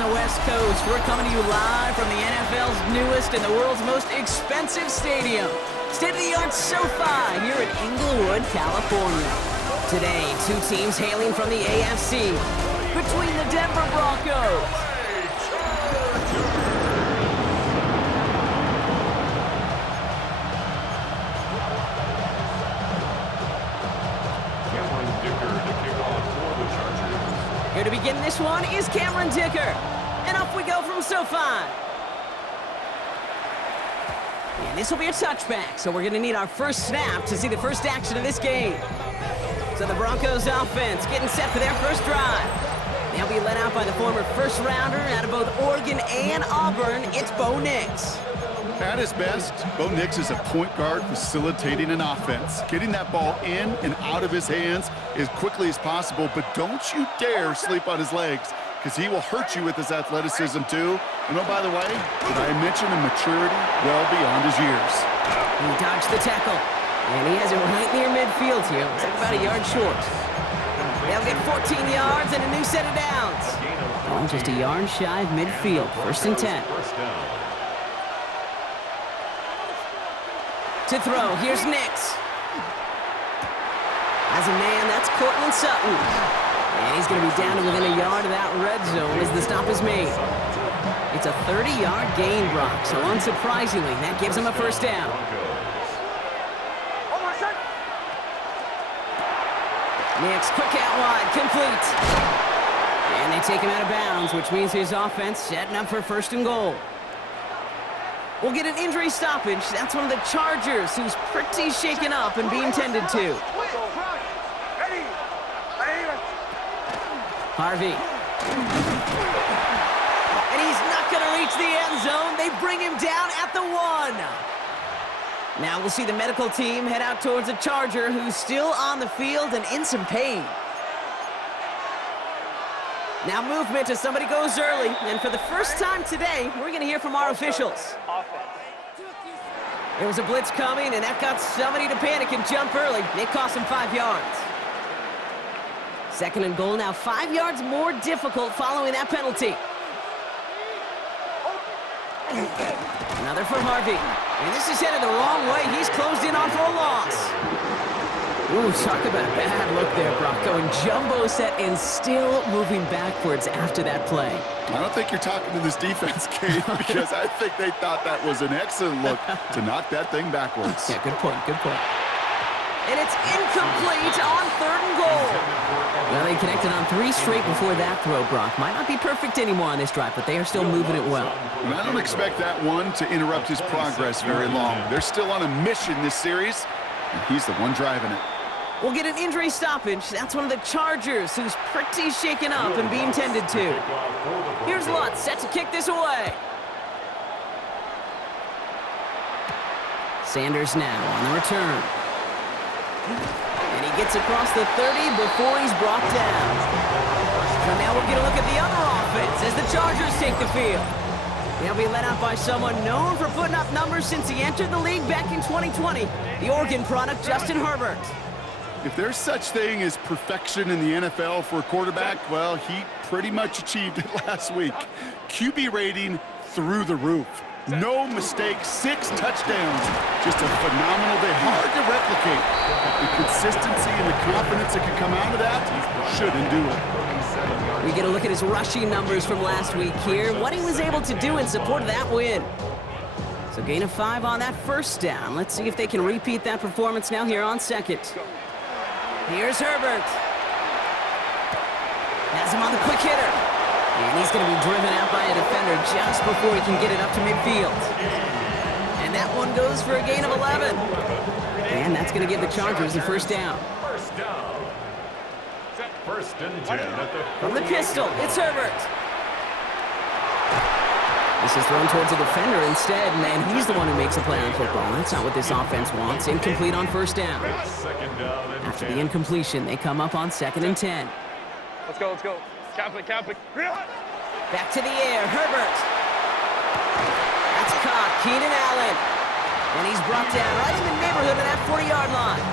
the West Coast. We're coming to you live from the NFL's newest and the world's most expensive stadium. State-of-the-art SoFi here in Inglewood, California. Today, two teams hailing from the AFC. Between the Denver Broncos here to begin this one is Cameron Dicker. And off we go from SoFi. And this will be a touchback, so we're going to need our first snap to see the first action of this game. So the Broncos offense getting set for their first drive. They'll be led out by the former first-rounder out of both Oregon and Auburn. It's Bo Nix. At his best, Bo Nix is a point guard facilitating an offense, getting that ball in and out of his hands as quickly as possible, but don't you dare sleep on his legs, because he will hurt you with his athleticism too. And oh, by the way, did I mention a maturity well beyond his years? He dodged the tackle, and he has it right near midfield here. Looks like about a yard short. They'll get 14 yards and a new set of downs. Oh, just a yard shy of midfield, 1st and 10. To throw, here's Nix. As a man, that's Cortland Sutton. And he's going to be down to within a yard of that red zone as the stop is made. It's a 30-yard gain, Brock, so unsurprisingly, that gives him a first down. Nix, quick out wide, complete. And they take him out of bounds, which means his offense setting up for 1st and goal. We'll get an injury stoppage. That's one of the Chargers, who's pretty shaken up and being tended to. Harvey. And he's not going to reach the end zone. They bring him down at the 1. Now we'll see the medical team head out towards a Charger who's still on the field and in some pain. Now movement as somebody goes early, and for the first time today, we're going to hear from our officials. There was a blitz coming, and that got somebody to panic and jump early. It cost him 5 yards. 2nd and goal now, 5 yards more difficult following that penalty. Another for Harvey. And this is headed the wrong way. He's closed in on for a loss. Ooh, talk about a bad look there, Brock. Going jumbo set and still moving backwards after that play. I don't think you're talking to this defense, Kate, because I think they thought that was an excellent look to knock that thing backwards. Yeah, good point, good point. And it's incomplete on 3rd and goal. Well, they connected on 3 straight before that throw, Brock. Might not be perfect anymore on this drive, but they are still moving it well. And I don't expect that one to interrupt his progress very long. They're still on a mission this series, and he's the one driving it. We'll get an injury stoppage. That's one of the Chargers, who's pretty shaken up and being tended to. Here's Lutz, set to kick this away. Sanders now on the return. And he gets across the 30 before he's brought down. So now we'll get a look at the other offense as the Chargers take the field. They'll be led out by someone known for putting up numbers since he entered the league back in 2020, the Oregon product, Justin Herbert. If there's such thing as perfection in the NFL for a quarterback, well, he pretty much achieved it last week. QB rating through the roof. No mistakes, 6 touchdowns. Just a phenomenal day. Hard to replicate. The consistency and the confidence that can come out of that shouldn't do it. We get a look at his rushing numbers from last week here, what he was able to do in support of that win. So gain of 5 on that first down. Let's see if they can repeat that performance now here on 2nd. Here's Herbert. Has him on the quick hitter. And he's going to be driven out by a defender just before he can get it up to midfield. And that one goes for a gain of 11. And that's going to give the Chargers the first down. First and 10 at the from the pistol, it's Herbert. This is thrown towards a defender instead, and he's the one who makes a play on football. That's not what this offense wants. Incomplete on 1st down. After the incompletion, they come up on 2nd and 10. Let's go, let's go. Cap it. Back to the air, Herbert. That's caught, Keenan Allen. And he's brought down right in the neighborhood of that 40-yard line.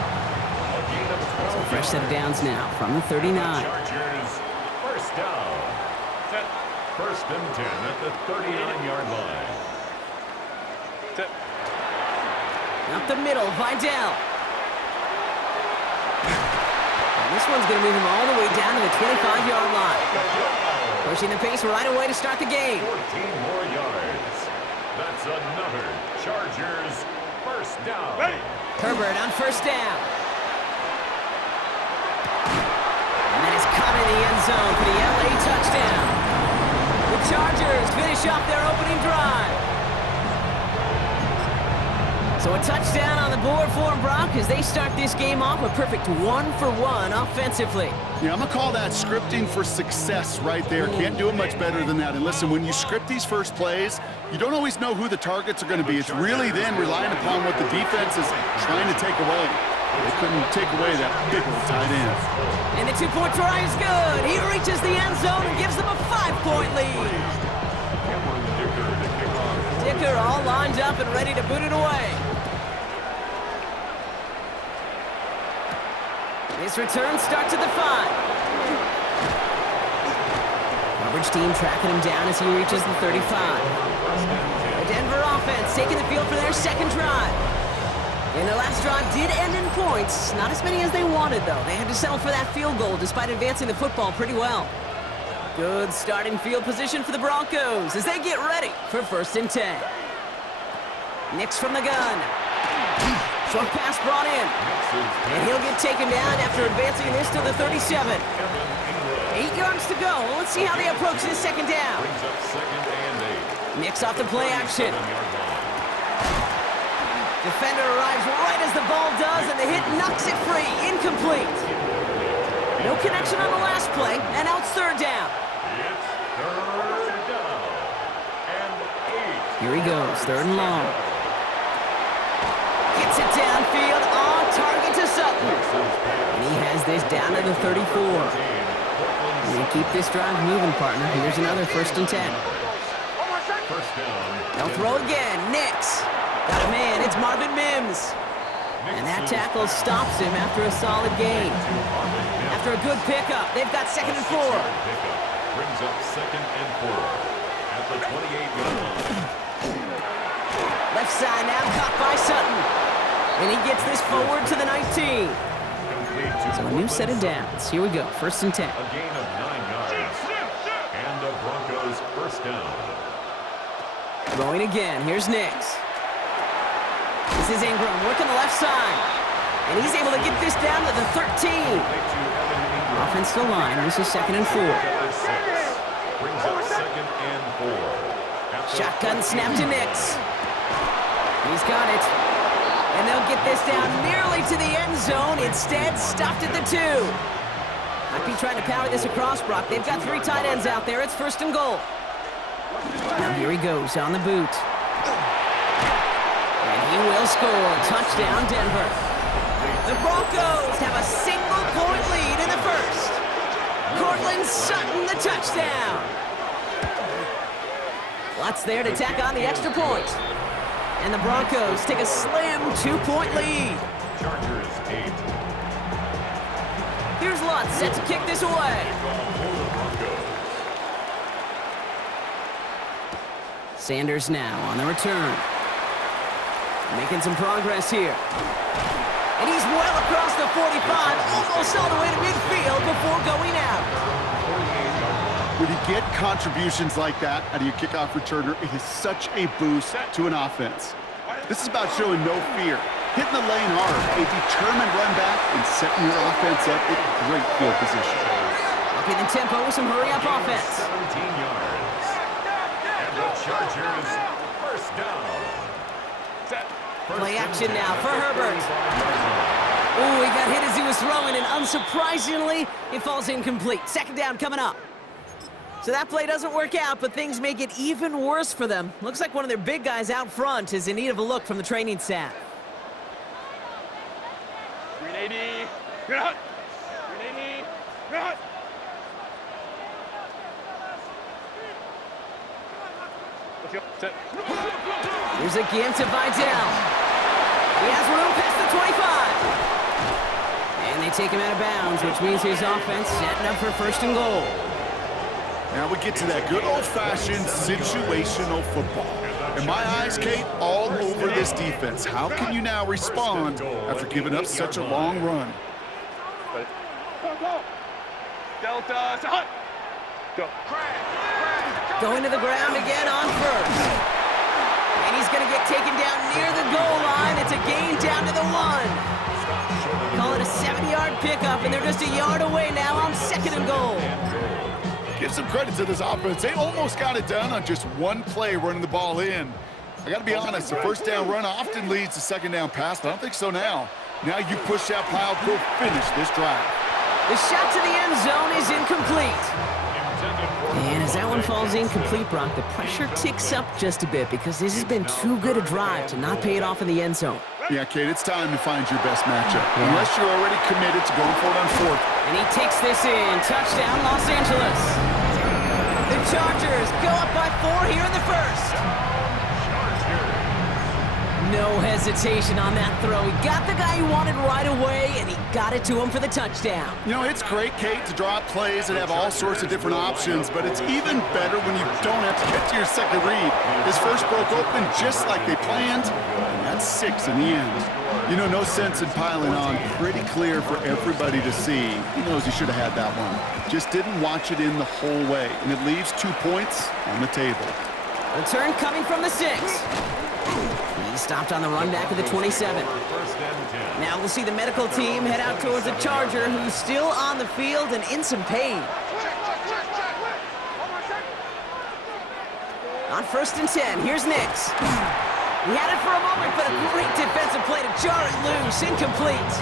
So fresh set of downs now from the 39. Chargers, first down. First and 10 at the 39-yard line. Up the middle, Vidal. And this one's going to move him all the way down to the 25-yard line. Pushing the pace right away to start the game. 14 more yards. That's another Chargers first down. Herbert on first down. And then it's caught in the end zone for the LA touchdown. The Chargers finish off their opening drive. So a touchdown on the board for them, Brock, as they start this game off a perfect 1-for-1 offensively. Yeah, I'm going to call that scripting for success right there. Can't do it much better than that. And listen, when you script these first plays, you don't always know who the targets are going to be. It's really then relying upon what the defense is trying to take away. They couldn't take away that big old tight end. And the two-point try is good. He reaches the end zone and gives them a 5-point lead. Dicker all lined up and ready to boot it away. This return starts at the 5. Coverage team tracking him down as he reaches the 35. The Denver offense taking the field for their second drive. And their last drive did end in points. Not as many as they wanted, though. They had to settle for that field goal despite advancing the football pretty well. Good starting field position for the Broncos as they get ready for first and 10. Nix from the gun. Short pass brought in. And he'll get taken down after advancing this to the 37. 8 yards to go. Let's see how they approach this second down. Nix off the play action. Defender arrives right as the ball does, and the hit knocks it free. Incomplete. No connection on the last play, and now it's third down. Here he goes, third and long. Gets it downfield, on target to Sutton. And he has this down to the 34. And keep this drive moving, partner. Here's another first and 10. They'll throw again, Nix. Got a man, it's Marvin Mims. And that tackle stops him after a solid gain. After a good pickup, they've got second and 4. Brings up second and 4 at the 28-yard line. Left side now, caught by Sutton. And he gets this forward to the 19. So a new set of downs. Here we go, first and 10. A gain of 9 yards. And the Broncos first down. Throwing again, here's Nix. This is Ingram working the left side. And he's able to get this down to the 13. Offensive line, this is second and 4. Brings up second and 4. Shotgun snap to Nix. He's got it. And they'll get this down nearly to the end zone. Instead, stopped at the 2. Might be trying to power this across, Brock. They've got 3 tight ends out there. It's first and goal. Now here he goes on the boot. And he will score. Touchdown, Denver. The Broncos have a single-point lead in the first. Cortland Sutton, the touchdown. Lots there to tack on the extra point. And the Broncos take a slim 2-point lead. Chargers 8. Here's Lutz set to kick this away. Sanders now on the return. Making some progress here. And he's well across the 45, almost all the way to midfield before going out. When you get contributions like that out of your kickoff returner, it is such a boost to an offense. This is about showing no fear, hitting the lane hard, a determined run back, and setting your offense up with great field position. Upping the tempo with some hurry-up offense. 17 yards. And the Chargers first down. Play action now for Herbert. Ooh, he got hit as he was throwing, and unsurprisingly, it falls incomplete. Second down coming up. So that play doesn't work out, but things make it even worse for them. Looks like one of their big guys out front is in need of a look from the training staff. 380. You're hot. 380. You're hot. Let's go. Set. Here's a give to Vidal. He has room past the 25. And they take him out of bounds, which means his offense setting up for first and goal. Now we get to that good old-fashioned situational football. In my eyes, Kate, all over this defense. How can you now respond after giving up such a long run? Go. Delta, hot. Go. Going to the ground again on first. And he's going to get taken down near the goal line. It's a gain down to the 1. Call it a 70-yard pickup, and they're just a yard away now on 2nd and goal. Give some credit to this offense. They almost got it done on just one play running the ball in. I got to be honest, the first down run often leads to second down pass, but I don't think so now. Now you push that pile, go finish this drive. The shot to the end zone is incomplete. And as that one falls incomplete, Brock, the pressure ticks up just a bit because this has been too good a drive to not pay it off in the end zone. Yeah, Kate, it's time to find your best matchup. Unless you're already committed to going for it on 4th. And he takes this in. Touchdown, Los Angeles. The Chargers go up by 4 here in the first. No hesitation on that throw. He got the guy he wanted right away, and he got it to him for the touchdown. You know, it's great, Kate, to draw up plays that have all sorts of different options, but it's even better when you don't have to get to your second read. His first broke open just like they planned, and that's 6 in the end. You know, no sense in piling on. Pretty clear for everybody to see. He knows he should have had that one. Just didn't watch it in the whole way, and it leaves 2 points on the table. Return coming from the 6. He stopped on the run back of the 27. Now we'll see the medical team head out towards the Charger, who's still on the field and in some pain. On 1st and 10, here's Nix. He had it for a moment, but a great defensive play to jar it loose. Incomplete.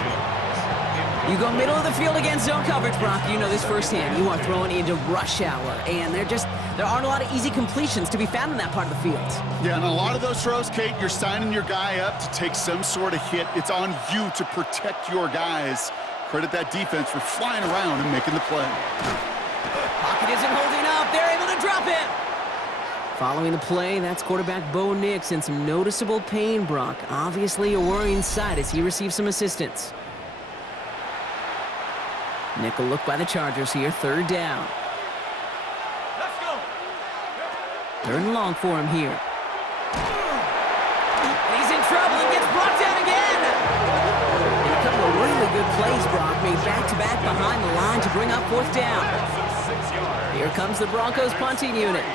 You go middle of the field against zone coverage, Brock. You know this firsthand. You are throwing into rush hour, and there aren't a lot of easy completions to be found in that part of the field. Yeah, and a lot of those throws, Kate, you're signing your guy up to take some sort of hit. It's on you to protect your guys. Credit that defense for flying around and making the play. Pocket isn't holding up. They're able to drop him. Following the play, that's quarterback Bo Nix in some noticeable pain, Brock. Obviously a worrying sight as he receives some assistance. Nickel look by the Chargers here, 3rd down. Let's go. 3rd and long for him here. And he's in trouble and gets brought down again. And a couple of really good plays, Brock, made back-to-back behind the line to bring up 4th down. Here comes the Broncos punting unit.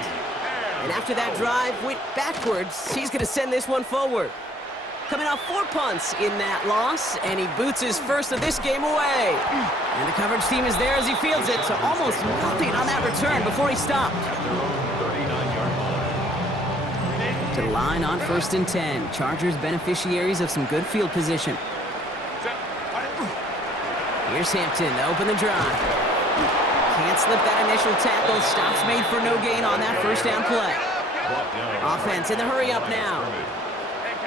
And after that drive went backwards, he's going to send this one forward. Coming off 4 punts in that loss, and he boots his first of this game away. And the coverage team is there as he fields it, so almost nothing on that return before he stopped. To the line on 1st and 10. Chargers beneficiaries of some good field position. Here's Hampton to open the drive. Can't slip that initial tackle. Stops made for no gain on that 1st down play. Offense in the hurry up now.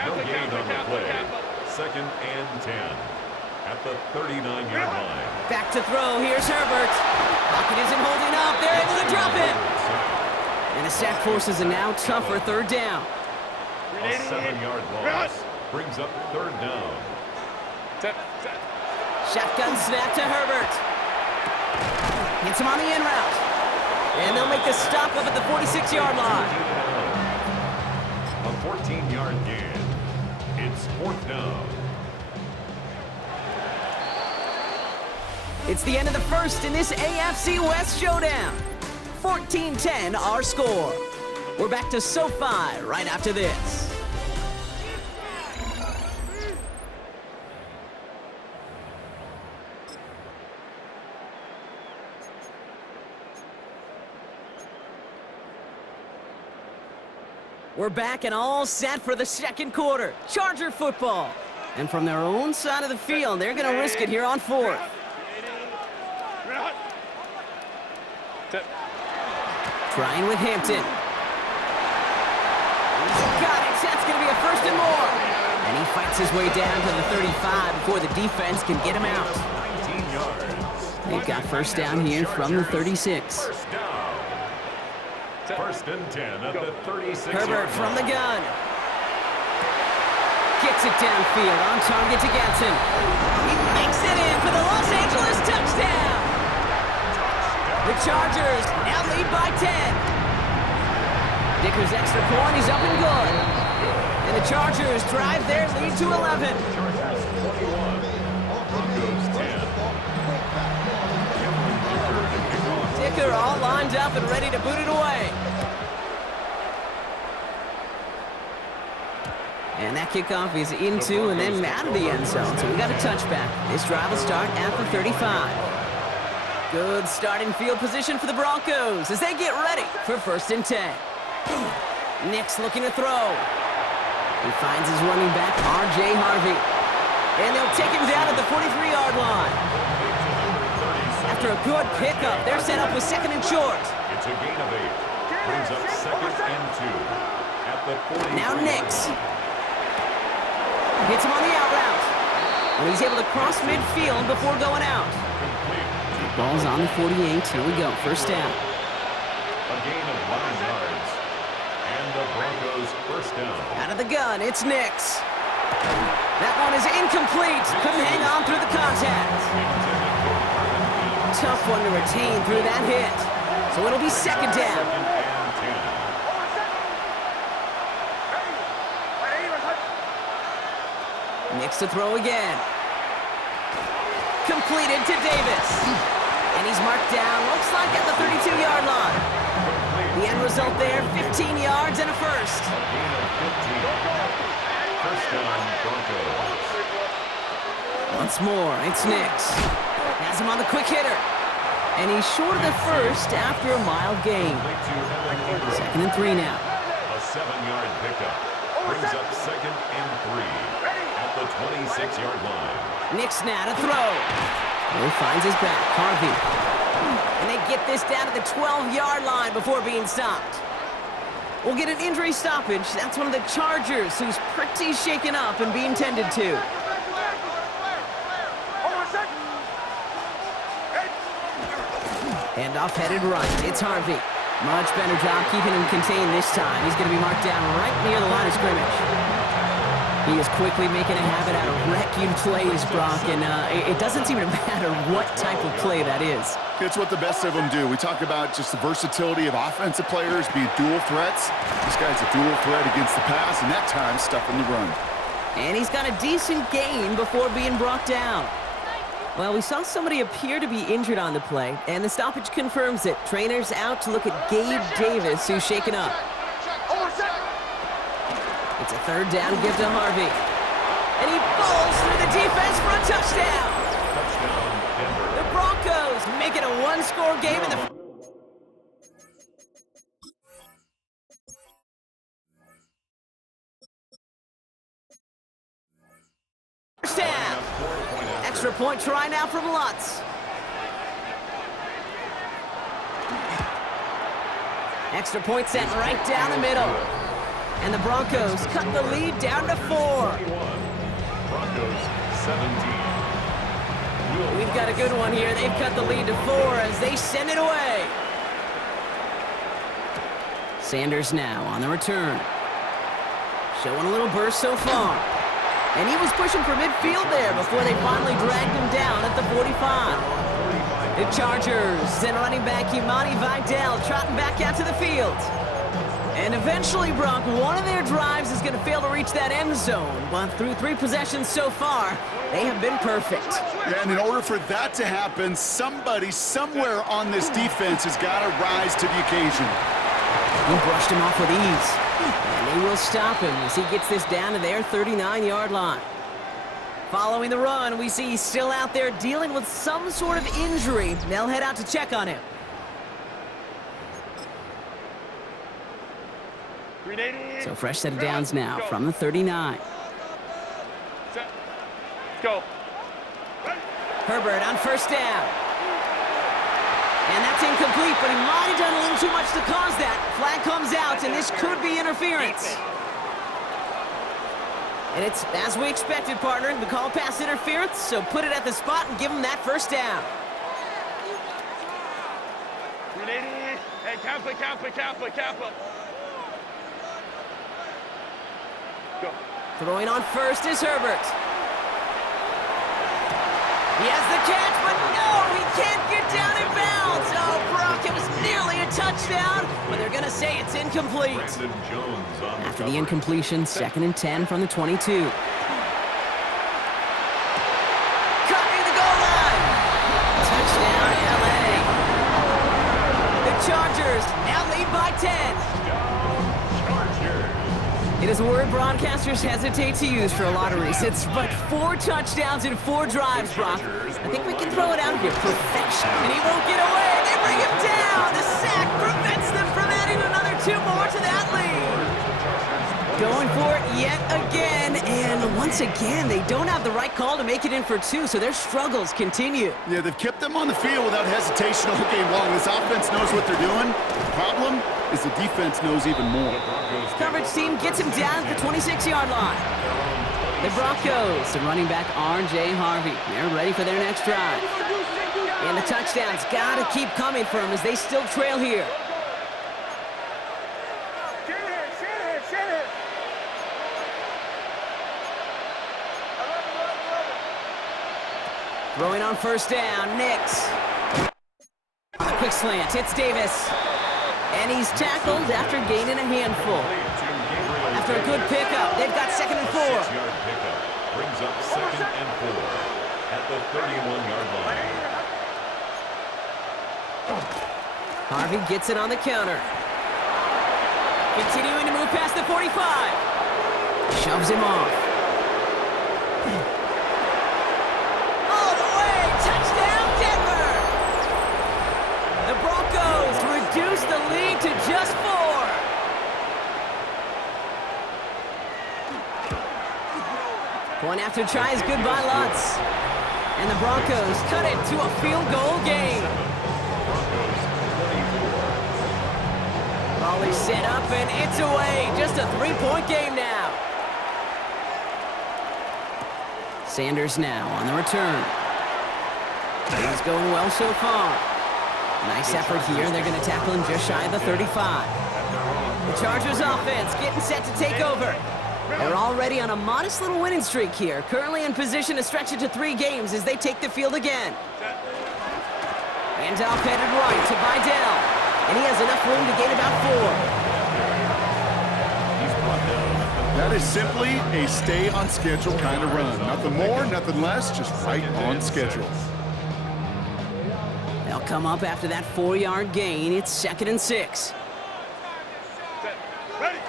No gain on the play. 2nd and 10 at the 39-yard line. Back to throw. Here's Herbert. Pocket isn't holding up. They're able to drop it. And the sack forces a now tougher 3rd down. A 7-yard loss brings up 3rd down. Shotgun snap to Herbert. Hits him on the in route. And they'll make the stop up at the 46-yard line. A 14-yard gain. It's 4th down. It's the end of the first in this AFC West showdown. 14-10 our score. We're back to SoFi right after this. We're back and all set for the 2nd quarter. Charger football. And from their own side of the field, they're going to risk it here on 4th. Trying with Hampton. He's got it. That's going to be a 1st and more. And he fights his way down to the 35 before the defense can get him out. 19 yards. They've got 1st down here from the 36. 1st and 10 at the 36. Herbert from the gun. Kicks it downfield on target to Gatson. He makes it in for the Los Angeles touchdown. The Chargers now lead by 10. Dicker's extra point is up and good. And the Chargers drive their lead to 11. Chargers 21, Broncos 10. Dicker all lined up and ready to boot it away. And that kickoff is into and then out of the end zone. So we got a touchback. This drive will start at the 35. Good starting field position for the Broncos as they get ready for 1st and 10. Nick's looking to throw. He finds his running back, R.J. Harvey. And they'll take him down at the 43-yard line. After a good pickup, they're set up with 2nd and short. It's a gain of 8. Brings up 2nd and 2 at the 40. Now Nick's. Hits him on the out route. And he's able to cross midfield before going out. Ball's on the 48. Here we go. 1st down. A gain of 9 yards. And the Broncos 1st down. Out of the gun, it's Nick's. That one is incomplete. Couldn't hang on through the contact. Tough one to retain through that hit. So it'll be 2nd down. Nick's to throw again. Completed to Davis. And he's marked down, looks like at the 32-yard line. The end result there, 15 yards and a first. A gain of 15. 1st down, Broncos. Once more, it's Nick's. Has him on the quick hitter. And he's short of the first after a mild gain. 2nd and 3 now. A 7-yard pickup. Brings up 2nd and 3 at the 26-yard line. Nick's now to throw. He finds his back, Harvey. And they get this down to the 12-yard line before being stopped. We'll get an injury stoppage. That's one of the Chargers who's pretty shaken up and being tended to. Handoff headed right. It's Harvey. Much better job keeping him contained this time. He's going to be marked down right near the line of scrimmage. He is quickly making a habit out of wrecking plays, Brock, and it doesn't seem to matter what type of play that is. It's what the best of them do. We talk about just the versatility of offensive players being dual threats. This guy's a dual threat against the pass, and that time stuffing the run. And he's got a decent gain before being brought down. Well, we saw somebody appear to be injured on the play, and the stoppage confirms it. Trainer's out to look at Gabe Davis, who's shaken up. It's a 3rd down give to Harvey. And he falls through the defense for a touchdown. Touchdown, Denver. The Broncos make it a 1-score game in the first half. Extra point try now from Lutz. Extra point set right down the middle. And the Broncos cut the lead down to 4. Broncos 17. We've got a good one here. They've cut the lead to 4 as they send it away. Sanders now on the return. Showing a little burst so far. And he was pushing for midfield there before they finally dragged him down at the 45. The Chargers send running back Imani Vidal trotting back out to the field. And eventually, Brock, one of their drives is going to fail to reach that end zone. But through 3 possessions so far, they have been perfect. Yeah, and in order for that to happen, somebody somewhere on this defense has got to rise to the occasion. He brushed him off with ease. And they will stop him as he gets this down to their 39-yard line. Following the run, we see he's still out there dealing with some sort of injury. They'll head out to check on him. So fresh set of downs now from the 39. Let's go. Herbert on 1st down. And that's incomplete, but he might have done a little too much to cause that. Flag comes out, and this could be interference. And it's as we expected, partner. We call pass interference, so put it at the spot and give him that 1st down. Hey, camp. Go. Throwing on 1st is Herbert. He has the catch, but no, he can't get down in bounds. Oh, touchdown, but they're going to say it's incomplete. Brandon Jones on the After cover. the incompletion, 2nd and 10 from the 22. Cut near the goal line. Touchdown, LA. The Chargers now lead by 10. Chargers. It is a word broadcasters hesitate to use for a lot of reasons, but 4 touchdowns in 4 drives, Brock. I think we can throw it out here. Perfection. And he won't get away. They bring him down. The sack prevents them from adding another 2 more to that lead. Going for it yet again, and once again, they don't have the right call to make it in for 2, so their struggles continue. Yeah, they've kept them on the field without hesitation all game long. This offense knows what they're doing. The problem is the defense knows even more. Coverage team gets him down at the 26-yard line. The Broncos, the running back R.J. Harvey. They're ready for their next drive. And the touchdowns got to keep coming for them as they still trail here. Throwing on 1st down, Nix. A quick slant, it's Davis. And he's tackled after gaining a handful. After a good pickup, they've got 2nd and 4. 6-yard pickup brings up 2nd and 4 at the 31-yard line. Harvey gets it on the counter. Continuing to move past the 45. Shoves him off. All the way! Touchdown, Denver! The Broncos reduce the lead to just 4. Point after try is good by Lutz. And the Broncos cut it to a field goal game. Ball is set up and it's away. Just a 3-point game now. Sanders now on the return. He's going well so far. Nice effort here. They're going to tackle him just shy of the 35. The Chargers offense getting set to take over. They're already on a modest little winning streak here. Currently in position to stretch it to 3 games as they take the field again. Handoff headed right to Vidal. And he has enough room to gain about 4. That is simply a stay-on-schedule kind of run. Nothing more, nothing less, just right on schedule. They'll come up after that 4-yard gain. It's 2nd and 6. Ready.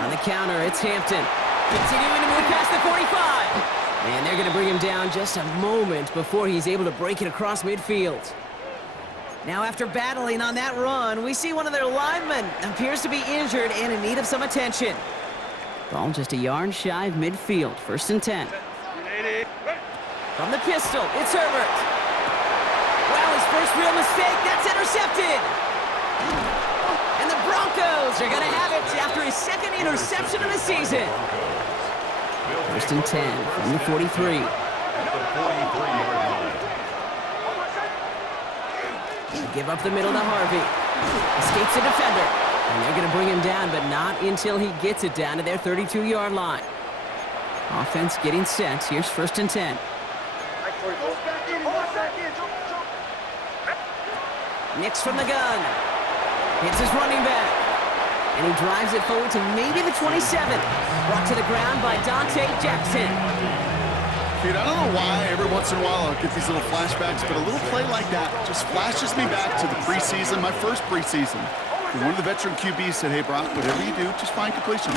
On the counter, it's Hampton. Continuing to move past the 45. And they're going to bring him down just a moment before he's able to break it across midfield. Now, after battling on that run, we see one of their linemen appears to be injured and in need of some attention. Ball just a yard shy of midfield. 1st and 10. From the pistol, it's Herbert. Well, his first real mistake, that's intercepted. And the Broncos are going to have it after his 2nd interception of the season. 1st and 10 from the 43. Give up the middle to Harvey. Escapes the defender. And they're going to bring him down, but not until he gets it down to their 32-yard line. Offense getting set. Here's 1st and 10. Nix from the gun. Hits his running back. And he drives it forward to maybe the 27. Brought to the ground by Dante Jackson. Kid, I don't know why every once in a while I'll get these little flashbacks, but a little play like that just flashes me back to the preseason, my first preseason. And one of the veteran QBs said, hey, Brock, whatever you do, just find completions.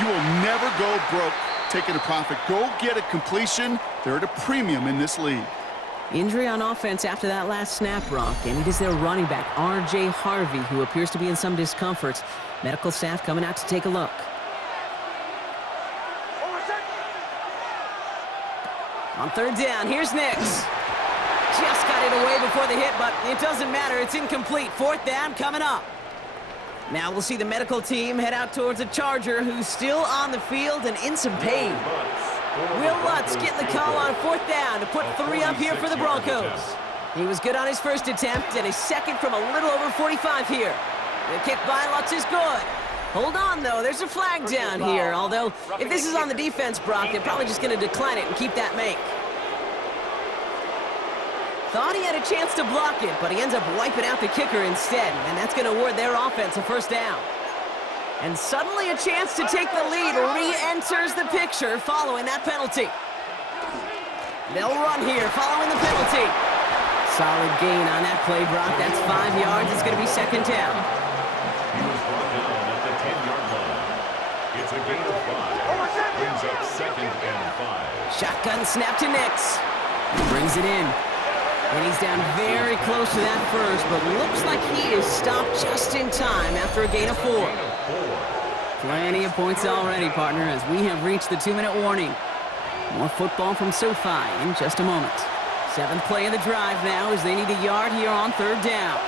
You will never go broke taking a profit. Go get a completion. They're at a premium in this league. Injury on offense after that last snap, Brock, and it is their running back, R.J. Harvey, who appears to be in some discomfort. Medical staff coming out to take a look. On 3rd down, here's Nix. Just got it away before the hit, but it doesn't matter. It's incomplete. 4th down coming up. Now we'll see the medical team head out towards a Charger who's still on the field and in some pain. Will Lutz getting the call on 4th down to put 3 up here for the Broncos. He was good on his first attempt and his second from a little over 45 here. The kick by Lutz is good. Hold on, though. There's a flag down here, although if this is on the defense, Brock, they're probably just going to decline it and keep that make. Thought he had a chance to block it, but he ends up wiping out the kicker instead, and that's going to award their offense a first down. And suddenly a chance to take the lead re-enters the picture following that penalty. They'll run here following the penalty. Solid gain on that play, Brock. That's 5 yards. It's going to be second down. He was brought down at the 10-yard line. It's a gain of 5. Brings up second and 5. Shotgun snap to Nix. Brings it in. And he's down very close to that first, but looks like he is stopped just in time after a gain of 4. Plenty of points already, partner, as we have reached the 2-minute warning. More football from SoFi in just a moment. 7th play of the drive now as they need a yard here on 3rd down.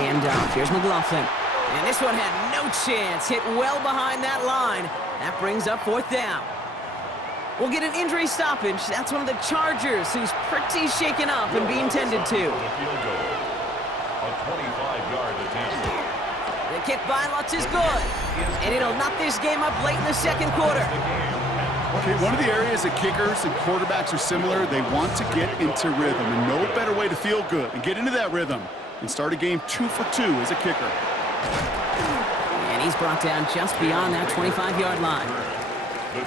Handoff. Here's McLaughlin. And this one had no chance. Hit well behind that line. That brings up 4th down. We'll get an injury stoppage. That's one of the Chargers who's pretty shaken up and being tended to. A 25-yard attempt. The kick by Lutz is good. And it'll knock this game up late in the second quarter. Okay, one of the areas that kickers and quarterbacks are similar, they want to get into rhythm. And no better way to feel good and get into that rhythm and start a game 2 for 2 as a kicker. And he's brought down just beyond that 25-yard line.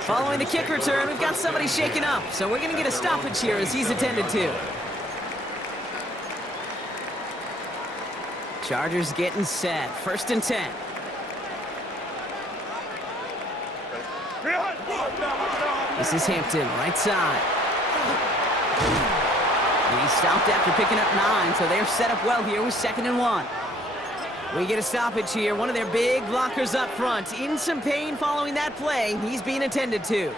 Following the kick return, we've got somebody shaken up, so we're going to get a stoppage here as he's attended to. Chargers getting set. 1st and 10. This is Hampton, right side. And he stopped after picking up 9, so they're set up well here with 2nd and 1. We get a stoppage here. One of their big blockers up front. In some pain following that play. He's being attended to.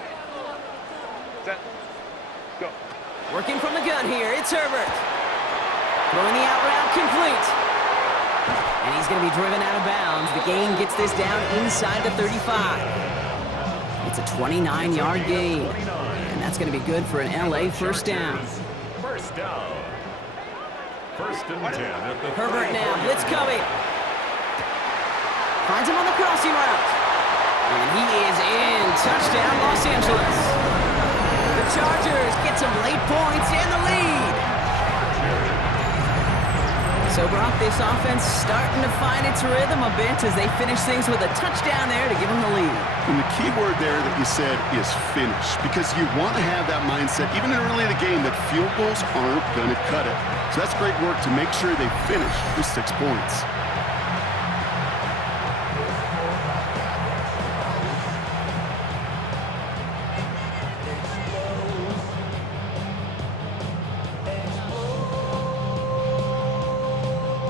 Set. Go. Working from the gun here. It's Herbert. Throwing the out route complete. And he's going to be driven out of bounds. The gain gets this down inside the 35. It's a 29-yard gain. And that's going to be good for an LA first down. First down. 1st and 10 at the Herbert now. Blitz coming. Finds him on the crossing route. And he is in. Touchdown, Los Angeles. The Chargers get some late points and the lead. So, Brock, this offense starting to find its rhythm a bit as they finish things with a touchdown there to give them the lead. And the key word there that you said is finish, because you want to have that mindset, even early in the game, that field goals aren't going to cut it. So that's great work to make sure they finish with 6 points.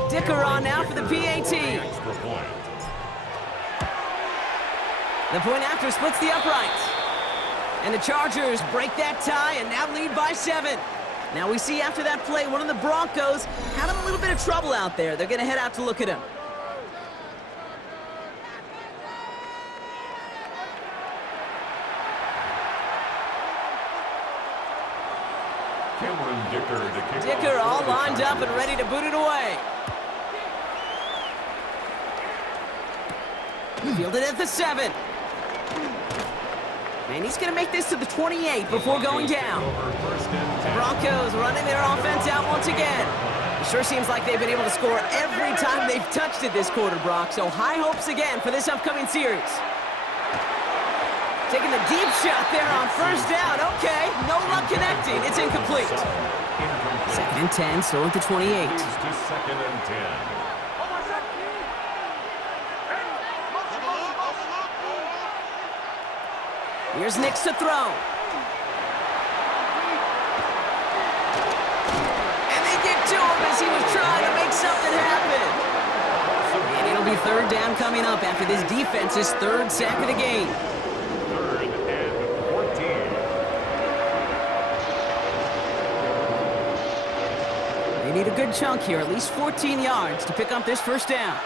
Dicker on now for the PAT. extra point. The point after splits the uprights. And the Chargers break that tie and now lead by 7. Now we see after that play, one of the Broncos having a little bit of trouble out there. They're going to head out to look at him. Dicker all lined up and ready to boot it away. Fielded at the 7. And he's going to make this to the 28 before going down. The Broncos running their offense out once again. It sure seems like they've been able to score every time they've touched it this quarter, Brock. So high hopes again for this upcoming series. Taking the deep shot there on 1st down. Okay, no luck connecting. It's incomplete. 2nd and 10, still at the 28. To 2nd and 10. Here's Nix to throw. And they get to him as he was trying to make something happen. And it'll be 3rd down coming up after this defense's 3rd sack of the game. 3rd and 14. They need a good chunk here, at least 14 yards to pick up this 1st down.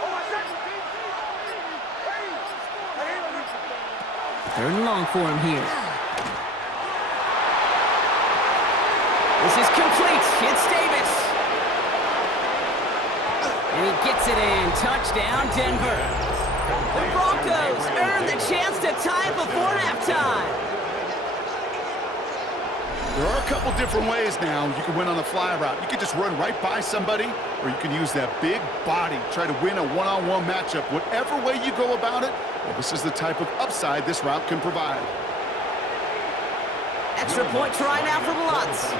3rd and long for him here. This is complete. It's Davis. And he gets it in. Touchdown, Denver. The Broncos earn the chance to tie before halftime. There are a couple different ways now you can win on the fly route. You can just run right by somebody, or you can use that big body, try to win a one-on-one matchup. Whatever way you go about it, well, this is the type of upside this route can provide. Extra point try now from Lutz.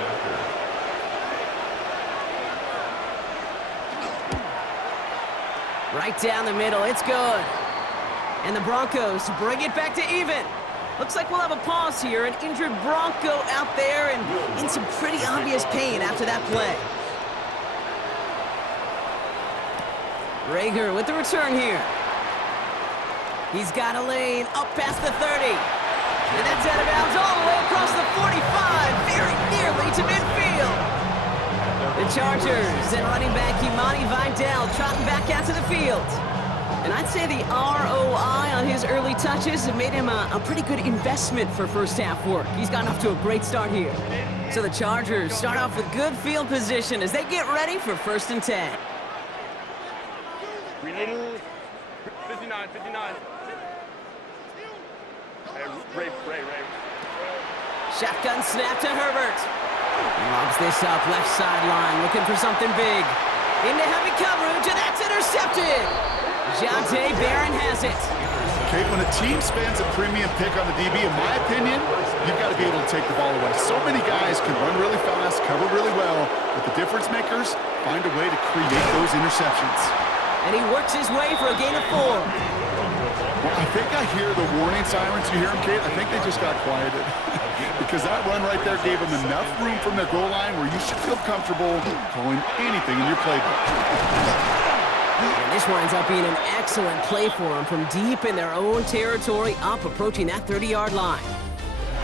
Right down the middle, it's good. And the Broncos bring it back to even. Looks like we'll have a pause here. An injured Bronco out there and in some pretty obvious pain after that play. Rager with the return here. He's got a lane up past the 30. And that's out of bounds all the way across the 45, very nearly to midfield. The Chargers and running back Imani Vidal trotting back out to the field. And I'd say the ROI on his early touches have made him a pretty good investment for first half work. He's gotten off to a great start here. So the Chargers start off with good field position as they get ready for 1st and 10. 59, 59. Hey, Ray. Shotgun snap to Herbert. Lobs this up left sideline, looking for something big. Into heavy coverage, and that's intercepted. Jonte Barron has it. Okay, when a team spends a premium pick on the DB, in my opinion, you've got to be able to take the ball away. So many guys can run really fast, cover really well, but the difference makers find a way to create those interceptions. And he works his way for a gain of 4. Well, I think I hear the warning sirens. You hear them, Kate? I think they just got quieted. Because that run right there gave them enough room from their goal line where you should feel comfortable calling anything in your playbook. And this winds up being an excellent play for them from deep in their own territory, up approaching that 30-yard line.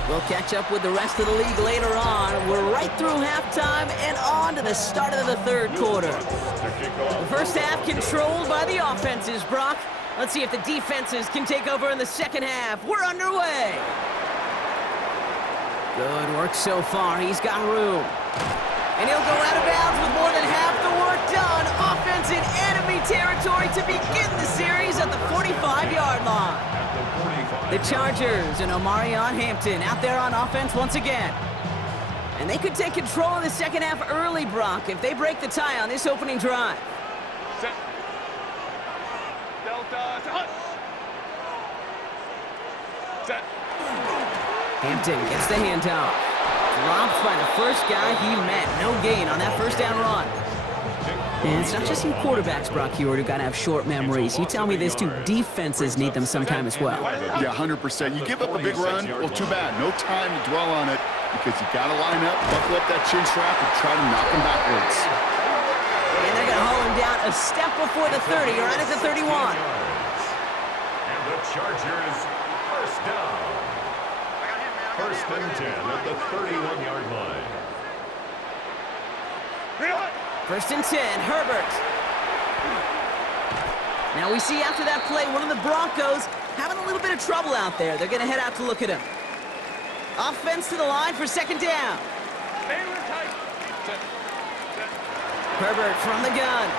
We'll catch up with the rest of the league later on. We're right through halftime and on to the start of the 3rd quarter. The first half controlled by the offenses, Brock. Let's see if the defenses can take over in the second half. We're underway. Good work so far. He's got room. And he'll go out of bounds with more than half the work done. Offense in enemy territory to begin the series at the 45-yard line. The Chargers and Omarion Hampton out there on offense once again. And they could take control of the second half early, Brock, if they break the tie on this opening drive. Set. Delta. Set. Hampton gets the handoff. Dropped by the first guy he met. No gain on that first down run. And it's not just you quarterbacks, Brock Hewitt, who got to have short memories. You tell me this too, defenses need them sometime as well. Yeah, 100%. You give up a big run, well, too bad. No time to dwell on it because you got to line up, buckle up that chin strap, and try to knock him backwards. And they're going to haul him down a step before the 30, right at the 31. And the Chargers, first down. 1st and 10 at the 31-yard line. 1st and 10, Herbert. Now we see after that play, one of the Broncos having a little bit of trouble out there. They're going to head out to look at him. Offense to the line for 2nd down. Herbert from the gun.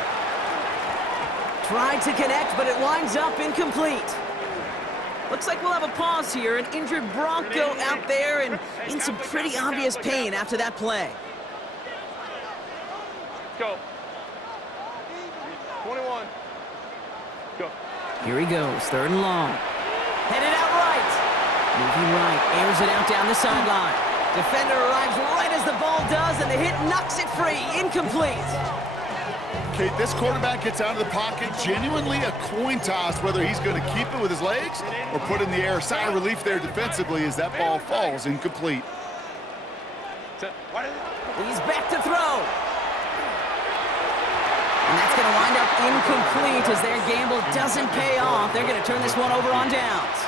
Tried to connect, but it winds up incomplete. Looks like we'll have a pause here. An injured Bronco out there and in some pretty obvious pain after that play. Go. 21. Go. Here he goes, 3rd and long. Headed out right. Moving right, airs it out down the sideline. Defender arrives right as the ball does, and the hit knocks it free. Incomplete. Kate, this quarterback gets out of the pocket, genuinely a coin toss whether he's going to keep it with his legs or put it in the air. Sigh of relief there defensively as that ball falls incomplete. He's back to throw. And that's going to wind up incomplete as their gamble doesn't pay off. They're going to turn this one over on downs.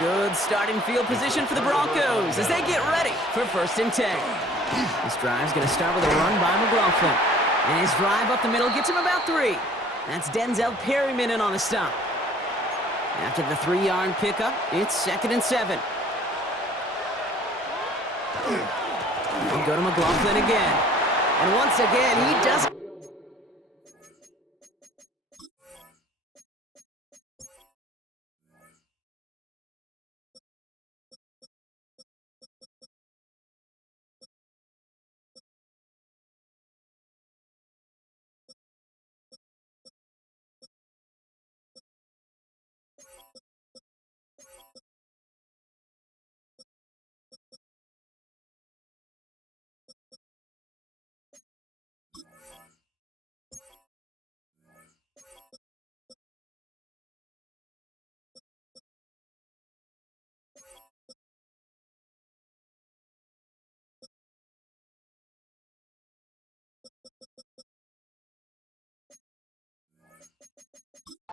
Good starting field position for the Broncos as they get ready for 1st and 10. This drive's going to start with a run by McLaughlin. And his drive up the middle gets him about 3. That's Denzel Perryman in on the stop. After the 3-yard pickup, it's 2nd and 7. We'll go to McLaughlin again. And once again, he doesn't.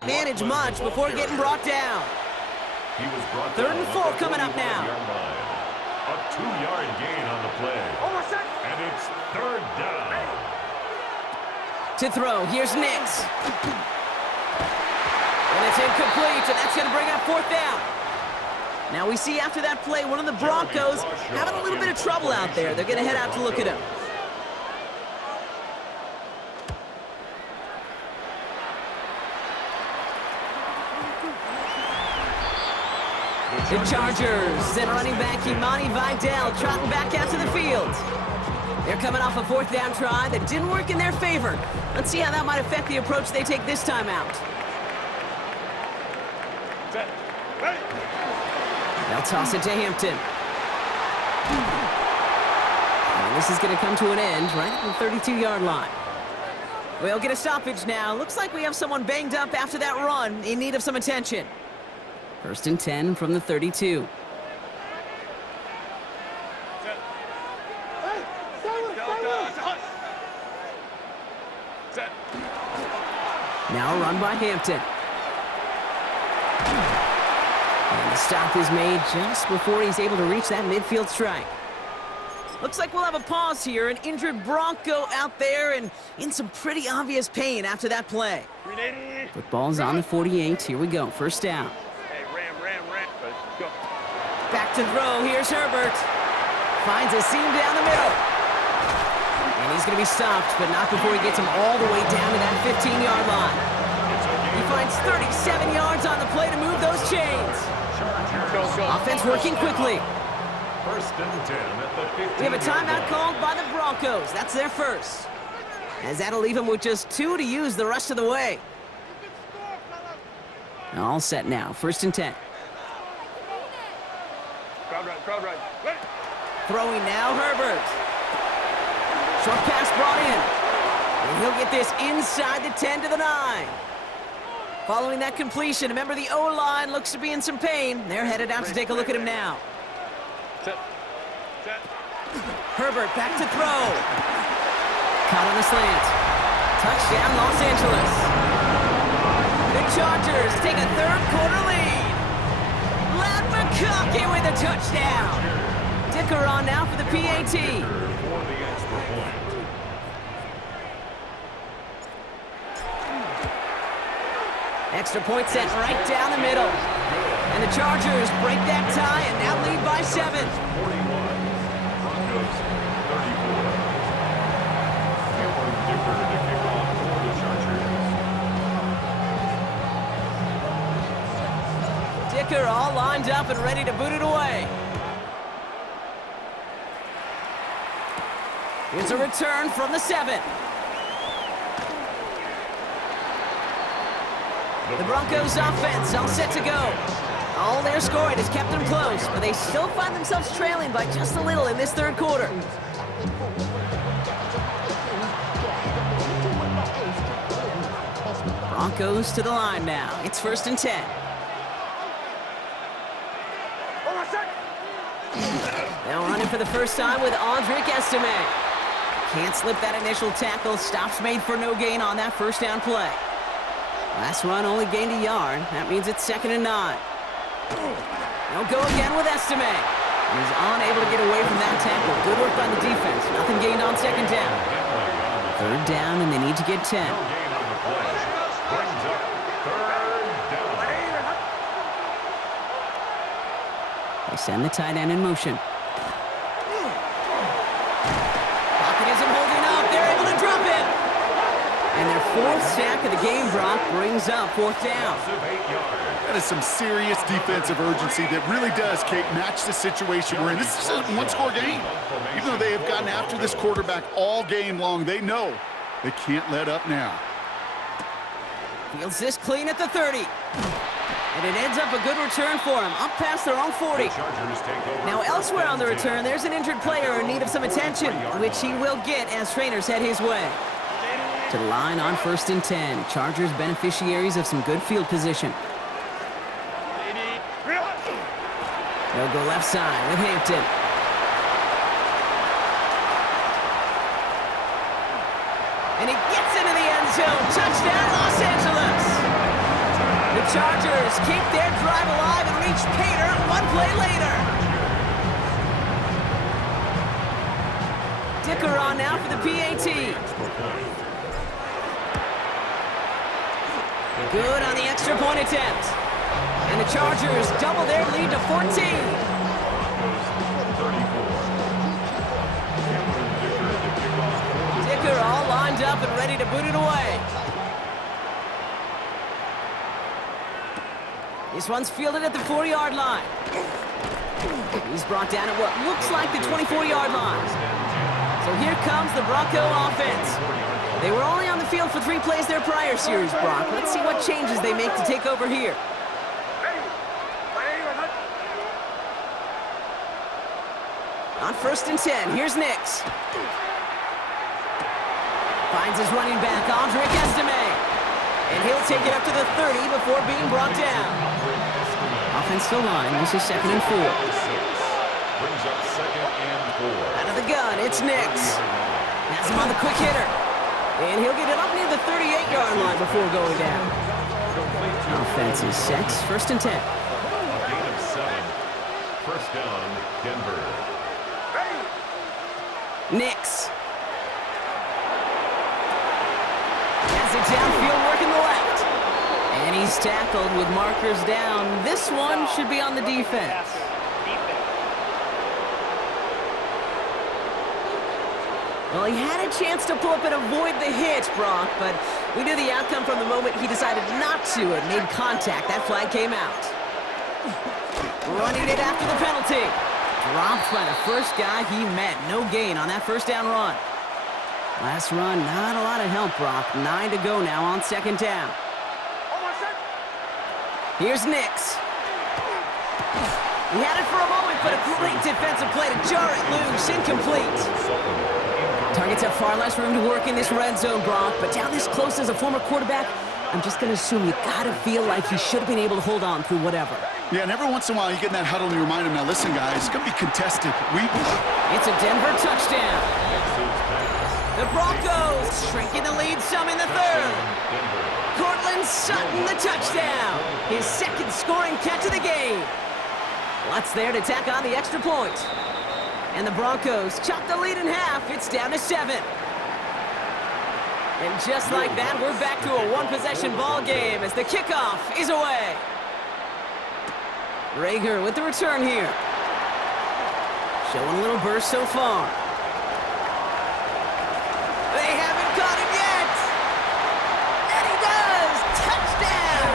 Manage much before getting brought down. He was brought 3rd down and at 4 the coming up 41-yard now. line. A 2-yard gain on the play. And it's 3rd down. To throw, here's Nix. And it's incomplete, and that's going to bring up 4th down. Now we see after that play, one of the Broncos having a little bit of trouble out there. They're going to head out to look at him. The Chargers send running back Imani Vidal trotting back out to the field. They're coming off a 4th down try that didn't work in their favor. Let's see how that might affect the approach they take this time out. Set. Ready. They'll toss it to Hampton. And this is going to come to an end right at the 32-yard line. We'll get a stoppage now. Looks like we have someone banged up after that run in need of some attention. 1st and 10 from the 32. Set. Now a run by Hampton. And the stop is made just before he's able to reach that midfield strike. Looks like we'll have a pause here. An injured Bronco out there and in some pretty obvious pain after that play. 380. Football's on the 48. Here we go. 1st down. Hey, ram. Let's go. Back to throw. Here's Herbert. Finds a seam down the middle. And he's going to be stopped, but not before he gets him all the way down to that 15-yard line. He finds 37 yards on the play to move those chains. Go. Offense working quickly. 1st and 10 at the 15. We have a timeout called by the Broncos. That's their first. As that'll leave them with just 2 to use the rest of the way. All set now. 1st and 10. Crowd right. Ready. Throwing now, Herbert. Short pass brought in. And he'll get this inside the 10 to the 9. Following that completion, remember the O-line looks to be in some pain. They're headed out to take a look at him now. Set. Herbert back to throw. Caught on the slant. Touchdown, Los Angeles. The Chargers take a 3rd quarter lead. Lad McConkey with a touchdown. Dicker on now for the PAT. For the extra point. Extra point set right down the middle. And the Chargers break that tie and now lead by 7. 41. Broncos 34. Cameron Dicker to kick off for the Chargers. Dicker all lined up and ready to boot it away. Here's a return from the 7. The Broncos offense all set to go. All their scoring has kept them close, but they still find themselves trailing by just a little in this 3rd quarter. Broncos to the line now. It's 1st and 10. Now running for the first time with Audric Estime. Can't slip that initial tackle. Stops made for no gain on that 1st down play. Last run only gained a yard. That means it's 2nd and 9. They'll go again with Estime. He's unable to get away from that tackle. Good work by the defense. Nothing gained on 2nd down. 3rd down, and they need to get 10. No gain on the play. Brings up 3rd down. They send the tight end in motion. Pocket isn't holding up. They're able to drop it. And their 4th sack of the game, Brock, brings up 4th down. That is some serious defensive urgency that really does, Kate, match the situation we're in. This is a one-score game. Even though they have gotten after this quarterback all game long, they know they can't let up now. Fields this clean at the 30. And it ends up a good return for him, up past their own 40. Now elsewhere on the return, there's an injured player in need of some attention, which he will get as trainers head his way. To the line on 1st and 10. Chargers beneficiaries of some good field position. They'll go left side with Hampton. And he gets into the end zone. Touchdown, Los Angeles. Chargers keep their drive alive and reach Pater one play later. Dicker on now for the PAT. Good on the extra point attempt. And the Chargers double their lead to 14. Dicker all lined up and ready to boot it away. This one's fielded at the 4-yard line. He's brought down at what looks like the 24-yard line. So here comes the Bronco offense. They were only on the field for 3 plays their prior series, Brock. Let's see what changes they make to take over here. On 1st and 10, here's Nix. Finds his running back, Andre Estime. And he'll take it up to the 30 before being brought down. Offensive line, this is 2nd and 4. Brings up 2nd and 4. Out of the gun, it's Nix. Has him on the quick hitter. And he'll get it up near the 38-yard line before going down. Offense is set, 1st and 10. A gain of 7. 1st down, Denver. Nix. Has it downfield, working the left. And he's tackled with markers down. This one should be on the defense. Well, he had a chance to pull up and avoid the hit, Brock, but we knew the outcome from the moment he decided not to and made contact. That flag came out. Running it after the penalty. Dropped by the first guy he met. No gain on that 1st down run. Last run, not a lot of help, Brock. 9 to go now on 2nd down. Here's Nix. He had it for a moment, but a great defensive play to jar it loose. Incomplete. Targets have far less room to work in this red zone, Brock, but down this close as a former quarterback, I'm just going to assume you got to feel like he should have been able to hold on through whatever. Yeah, and every once in a while you get in that huddle and you remind him, now listen, guys, it's going to be contested. It's a Denver touchdown. The Broncos shrinking the lead some in the 3rd. Cortland Sutton, the touchdown. His 2nd scoring catch of the game. What's there to tack on the extra point? And the Broncos chop the lead in half. It's down to 7. And just like that, we're back to a 1-possession ball game as the kickoff is away. Rager with the return here. Showing a little burst so far. They haven't caught him yet. And he does. Touchdown.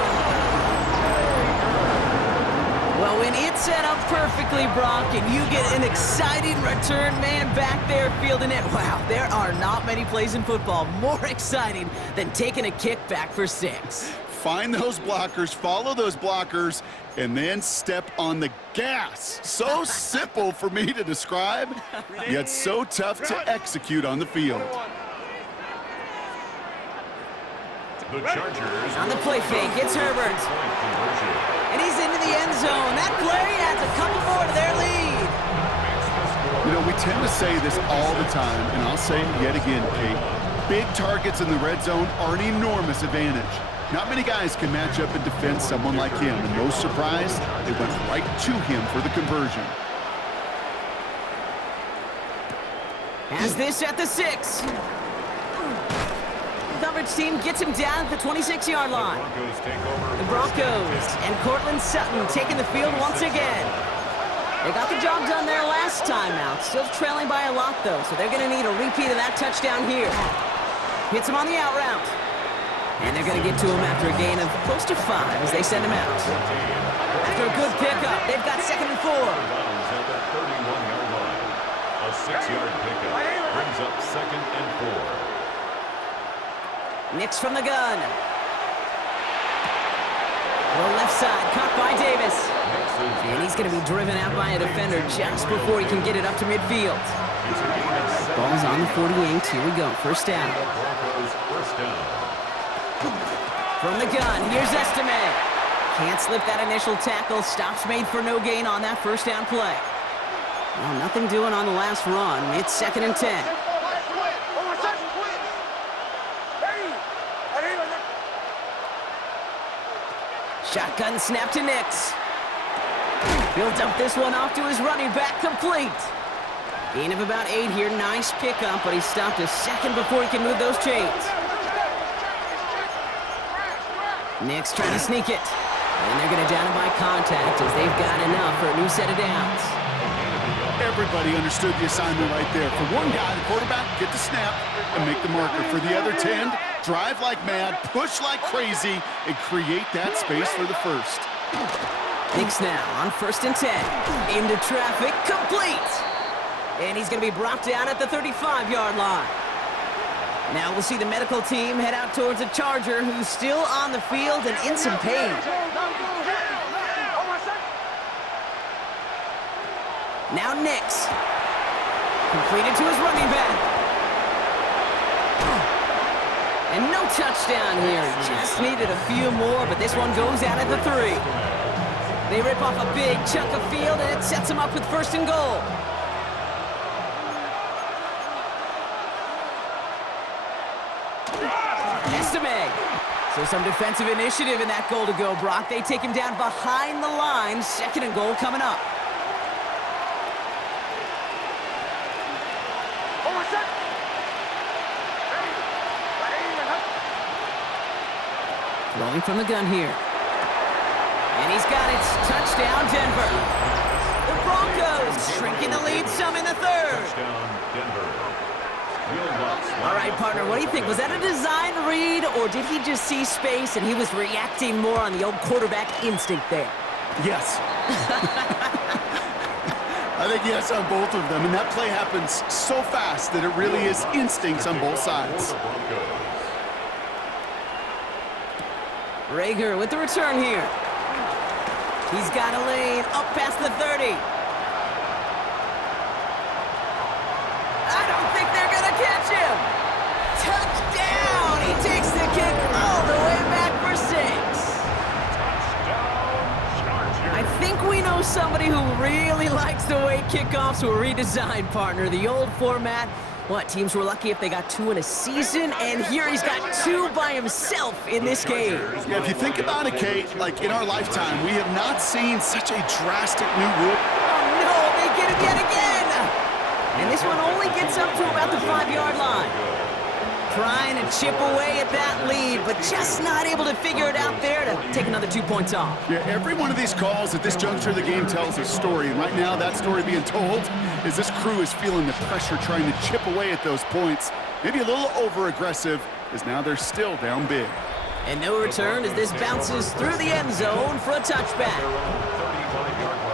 Well, when it's set up perfectly, Brock, and you get an exciting return man back there fielding it, wow, there are not many plays in football more exciting than taking a kick back for 6. Find those blockers, follow those blockers, and then step on the gas. So simple for me to describe, yet so tough to execute on the field. The Chargers On the play fake, it's Herbert. And he's into the end zone. That play adds a couple more to their lead. You know, we tend to say this all the time, and I'll say it yet again, Kate. Big targets in the red zone are an enormous advantage. Not many guys can match up and defend someone like him, and no surprise, they went right to him for the conversion. Has this at the 6. The coverage team gets him down at the 26-yard line. The Broncos and Cortland Sutton taking the field once again. They got the job done there last time out. Still trailing by a lot, though, so they're going to need a repeat of that touchdown here. Hits him on the out route. And they're going to get to him after a gain of close to 5 as they send him out. After a good pickup, they've got 2nd and 4. A 6-yard pickup brings up 2nd and 4. Nix from the gun. The left side, caught by Davis. And he's going to be driven out by a defender just before he can get it up to midfield. Ball's on the 48. Here we go. 1st down. From the gun, here's Estime. Can't slip that initial tackle. Stops made for no gain on that 1st down play. Well, nothing doing on the last run. It's 2nd and 10. Shotgun snap to Nix. He'll dump this one off to his running back, complete. Gain of about 8 here, nice pickup, but he stopped a second before he can move those chains. Nix trying to sneak it. And they're going to down him by contact as they've got enough for a new set of downs. Everybody understood the assignment right there. For one guy, the quarterback, get the snap and make the marker. For the other 10, drive like mad, push like crazy, and create that space for the first. Nix now on 1st and 10. Into traffic, complete. And he's going to be brought down at the 35-yard line. Now we'll see the medical team head out towards a Charger who's still on the field and in some pain. Now Nix. Completed to his running back. And no touchdown here. Just needed a few more, but this one goes out at the 3. They rip off a big chunk of field, and it sets them up with 1st and goal. Estime. So some defensive initiative in that goal to go, Brock. They take him down behind the line. 2nd and goal coming up. Throwing from the gun here. And he's got it. Touchdown, Denver. The Broncos shrinking the lead some in the 3rd. Touchdown, Denver. All right, partner, what do you think? Was that a design read, or did he just see space and he was reacting more on the old quarterback instinct there? Yes. I think yes on both of them, and that play happens so fast that it really is instincts on both sides. Rager with the return here. He's got a lane up past the 30. I don't think they're going to catch him. Touchdown! He takes the kick all the way back for 6. I think we know somebody who really likes the way kickoffs were redesigned, partner. The old format. What, teams were lucky if they got 2 in a season, and here he's got 2 by himself in this game. Yeah, if you think about it, Kate, like in our lifetime, we have not seen such a drastic new rule. Oh no, they get it yet again! And this one only gets up to about the 5-yard line. Trying to chip away at that lead, but just not able to figure it out there to take another 2 points off. Yeah, every one of these calls at this juncture of the game tells a story. And right now, that story being told is this crew is feeling the pressure trying to chip away at those points. Maybe a little over-aggressive, as now they're still down big. And no return as this bounces through the end zone for a touchback.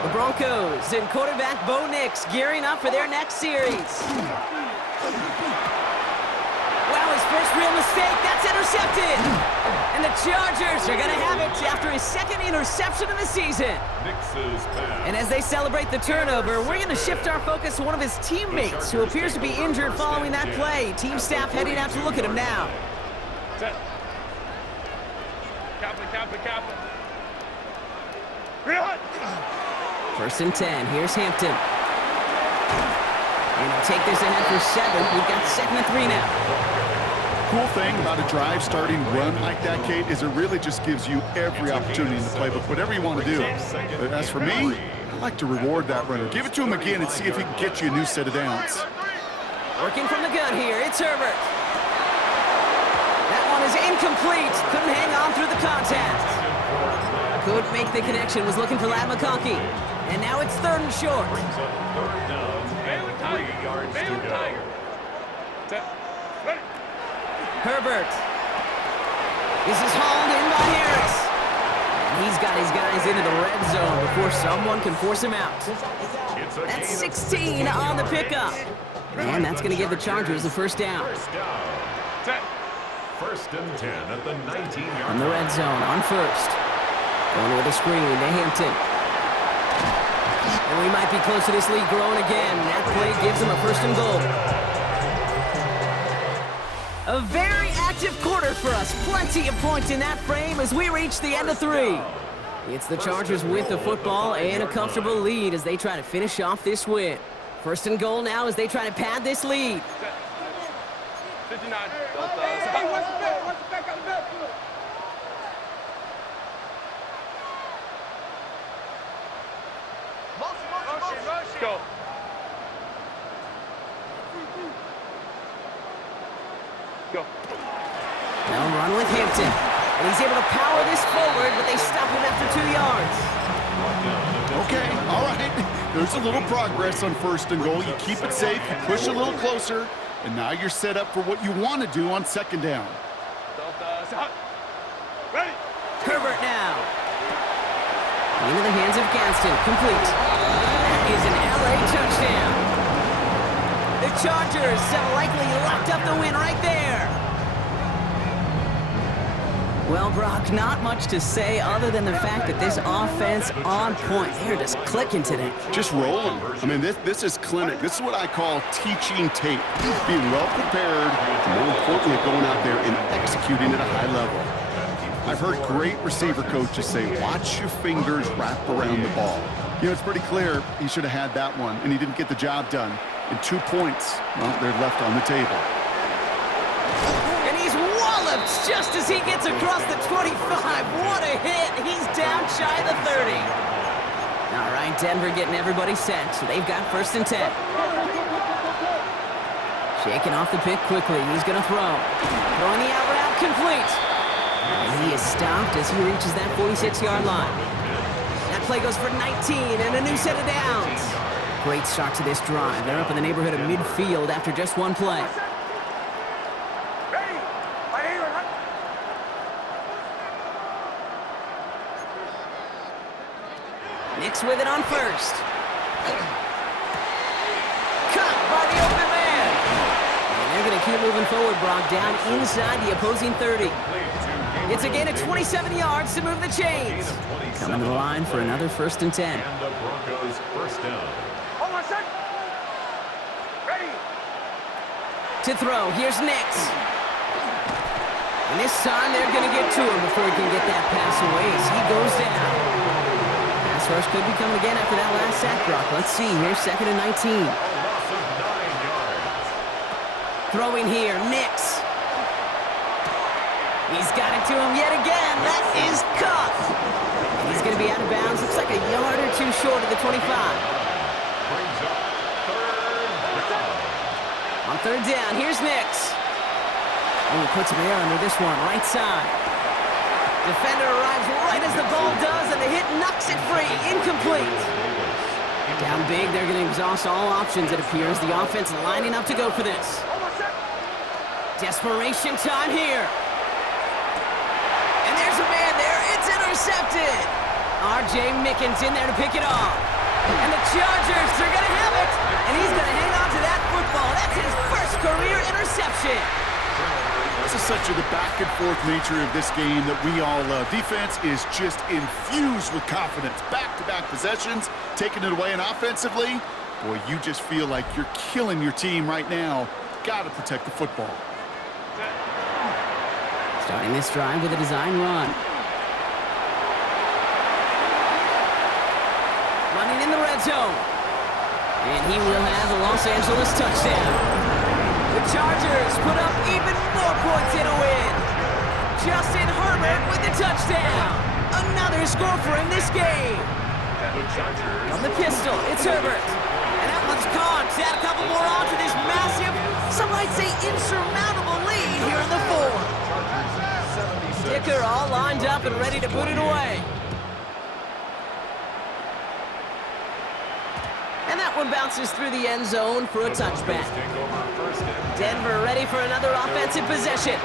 The Broncos and quarterback Bo Nix gearing up for their next series. Wow, his first real mistake. That's intercepted. And the Chargers are going to have it after his 2nd interception of the season. And as they celebrate the turnover, we're going to shift our focus to one of his teammates who appears to be injured following that play. Team staff heading out to look at him now. Set. Kappa. 1st and 10. Here's Hampton. And he'll take this ahead for 7. We've got 2nd and 3 now. Cool thing about a drive starting run like that, Kate, is it really just gives you every opportunity in the playbook, whatever you want to do. But as for me, I like to reward that runner. Give it to him again and see if he can get you a new set of downs. Working from the gun here, it's Herbert. That one is incomplete. Couldn't hang on through the contact. Couldn't make the connection, was looking for Lad McConkey. And now it's 3rd and short. Herbert. This is hauled in by Harris. And he's got his guys into the red zone before someone can force him out. That's 16 on the pickup. And that's going to give the Chargers the 1st down. 1st and 10 at the 19-yard From the red zone on 1st. Going with a screen to Hampton. And we might be close to this lead growing again. That play gives them a 1st and goal. A very active quarter for us. Plenty of points in that frame as we reach the end of 3. It's the Chargers with the football and a comfortable lead as they try to finish off this win. 1st and goal now as they try to pad this lead. 59. go. They'll run with Hampton. And he's able to power this forward, but they stop him after 2 yards. Okay, all right. There's a little progress on 1st and goal. You keep it safe, you push a little closer, and now you're set up for what you want to do on 2nd down. Ready? Herbert now. Into the hands of Gaston. Complete. That is an LA touchdown. The Chargers have likely locked up the win right there. Well, Brock, not much to say other than the fact that this offense on point. They're just clicking today. Just rolling. I mean, this is clinic. This is what I call teaching tape. Being well prepared, and more importantly, going out there and executing at a high level. I've heard great receiver coaches say, watch your fingers wrap around the ball. You know, it's pretty clear he should have had that one, and he didn't get the job done. And 2 points, well, they're left on the table. And he's walloped just as he gets across the 25. What a hit. He's down shy of the 30. All right, Denver getting everybody set, so they've got 1st and 10. Shaking off the pick quickly. He's going to throw. Throwing the out route complete. And he is stopped as he reaches that 46-yard line. That play goes for 19 and a new set of downs. Great start to this drive. They're up in the neighborhood of midfield after just 1 play. Nix with it on 1st. Cut by the open man. And they're going to keep moving forward, Brock, down inside the opposing 30. It's a gain of 27 yards to move the chains. Coming to the line for another 1st and 10. And the Broncos 1st down. Hold on a sec. Ready? To throw, here's Nix. And this time they're going to get to him before he can get that pass away as he goes down. Pass rush could be coming again after that last sack, Brock. Let's see, here's 2nd and 19. A loss of 9 yards. Throwing here, Nix. He's got it to him yet again. That is cut. And he's going to be out of bounds. Looks like a yard or 2 short of the 25. Brings up 3rd down. On 3rd down, here's Nix. Oh, puts him air under this one, right side. Defender arrives right as the ball does, and the hit knocks it free. Incomplete. Down big, they're going to exhaust all options, it appears. The offense lining up to go for this. Desperation time here. And there's a man there. It's intercepted. R.J. Mickens in there to pick it off. And the Chargers are going to have it. And he's going to hang on to that football. That's his first career interception. This is such the back-and-forth nature of this game that we all love. Defense is just infused with confidence. Back-to-back possessions, taking it away, and offensively, boy, you just feel like you're killing your team right now. Got to protect the football. Starting this drive with a design run. Running in the red zone. And he will have a Los Angeles touchdown. The Chargers put up even more points in a win. Justin Herbert with the touchdown. Another score for him this game. On the pistol, it's Herbert. And that one's gone. To add a couple more on to this massive, some might say insurmountable lead here in the 4th. Dicker all lined up and ready to put it away. And that one bounces through the end zone for a touchback. Denver ready for another offensive possession.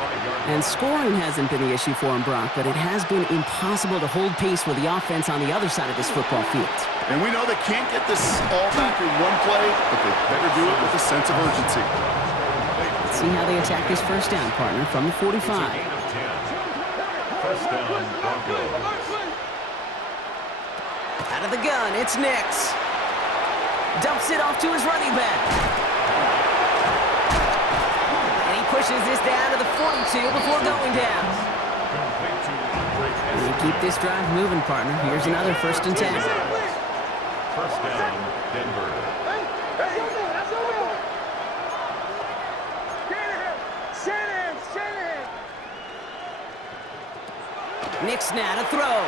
And scoring hasn't been the issue for him, Brock, but it has been impossible to hold pace with the offense on the other side of this football field. And we know they can't get this all back in one play, but they better do it with a sense of urgency. Let's see how they attack this 1st down, partner, from the 45. 1st down, Broncos. Out of the gun, it's Nix. Dumps it off to his running back. And he pushes this down to the 42 before going down. And you keep this drive moving, partner. Here's another 1st and 10. 1st down, Denver. Nix now to throw.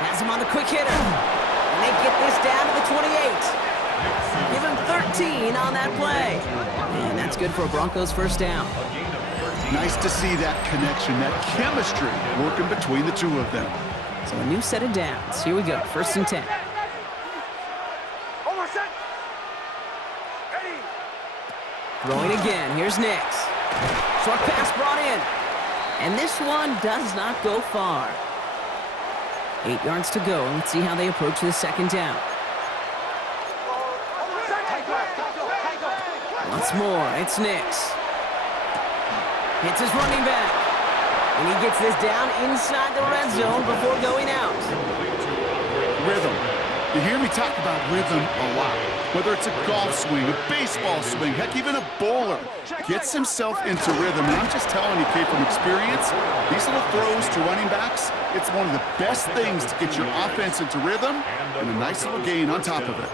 Has him on the quick hitter. And they get this down to the 28. Give him 13 on that play. And that's good for a Broncos 1st down. Nice to see that connection, that chemistry working between the two of them. So a new set of downs. Here we go, 1st and 10. Over set. Ready. Throwing again. Here's Nix. Short pass brought in. And this one does not go far. 8 yards to go. Let's see how they approach the 2nd down. Over set. Once more, it's Nix. Hits his running back. And he gets this down inside the red zone before going out. Rhythm. You hear me talk about rhythm a lot. Whether it's a golf swing, a baseball swing, heck, even a bowler gets himself into rhythm. And I'm just telling you, Kate, from experience, these little throws to running backs, it's one of the best things to get your offense into rhythm and a nice little gain on top of it.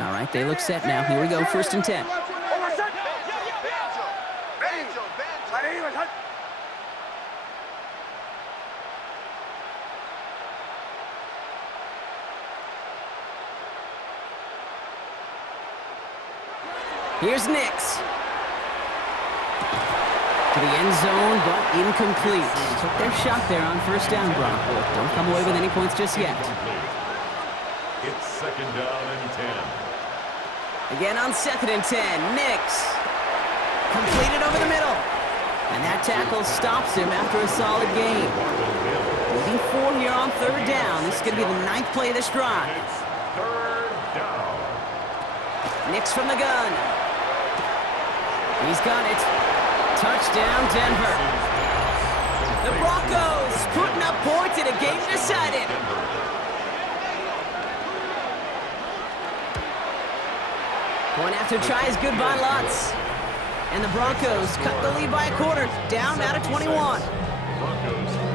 All right, they look set now. Here we go, 1st and 10. Over set. Ready. Ready. Here's Nix. To the end zone, but incomplete. Took their shot there on 1st down, Brock. Don't come away with any points just yet. It's 2nd down and 10. Again on 2nd and 10, Nix. Completed over the middle. And that tackle stops him after a solid gain. Moving 4 here on 3rd down. This is going to be the 9th play of this drive. It's 3rd down. Nix from the gun. He's got it. Touchdown, Denver. The Broncos putting up points in a game decided. Point after try is good by lots. And the Broncos cut the lead by a quarter, down out of 21. Broncos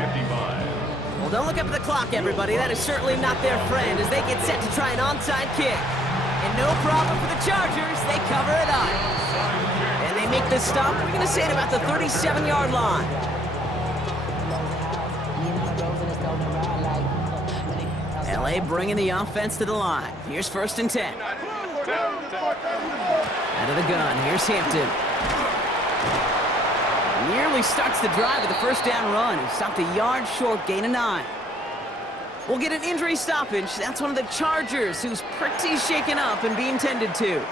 55. Well, don't look up at the clock, everybody. That is certainly not their friend as they get set to try an onside kick. And no problem for the Chargers. They cover it up. And they make the stop, we're going to say, at about the 37-yard line. LA bringing the offense to the line. Here's 1st and 10. Out of the gun, here's Hampton. Nearly starts the drive with a 1st down run. He stopped a yard short, gain of 9. We'll get an injury stoppage. That's one of the Chargers who's pretty shaken up and being tended to.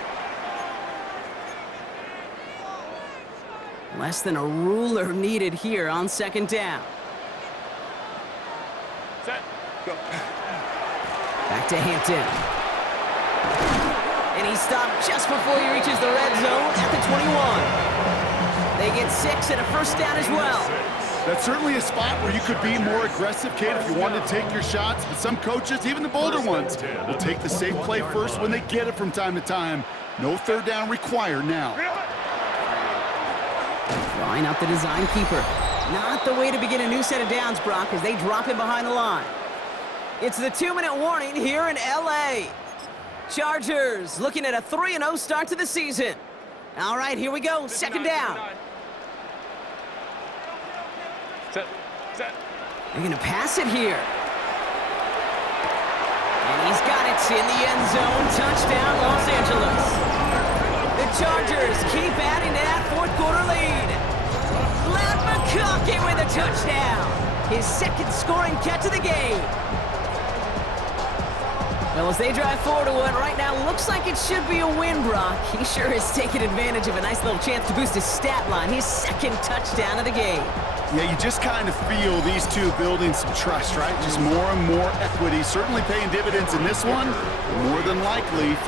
Less than a ruler needed here on 2nd down. Set. Go. Back to Hampton. And he stopped just before he reaches the red zone at the 21. They get 6 and a 1st down as well. That's certainly a spot where you could be more aggressive, Kate, if you wanted to take your shots. But some coaches, even the bolder ones, will take the safe play first when they get it from time to time. No 3rd down required now. Line up the design keeper. Not the way to begin a new set of downs, Brock, as they drop him behind the line. It's the 2-minute warning here in LA. Chargers looking at a 3-0 start to the season. All right, here we go. 2nd down. Set. Set. They're going to pass it here. And he's got it in the end zone. Touchdown, Los Angeles. The Chargers keep adding to that 4th quarter lead. Leonard McConkey with a touchdown. His 2nd scoring catch of the game. Well, as they drive forward to what right now looks like it should be a win, Brock. He sure has taken advantage of a nice little chance to boost his stat line. His 2nd touchdown of the game. Yeah, you just kind of feel these two building some trust, right? Just more and more equity, certainly paying dividends in this one, more than likely.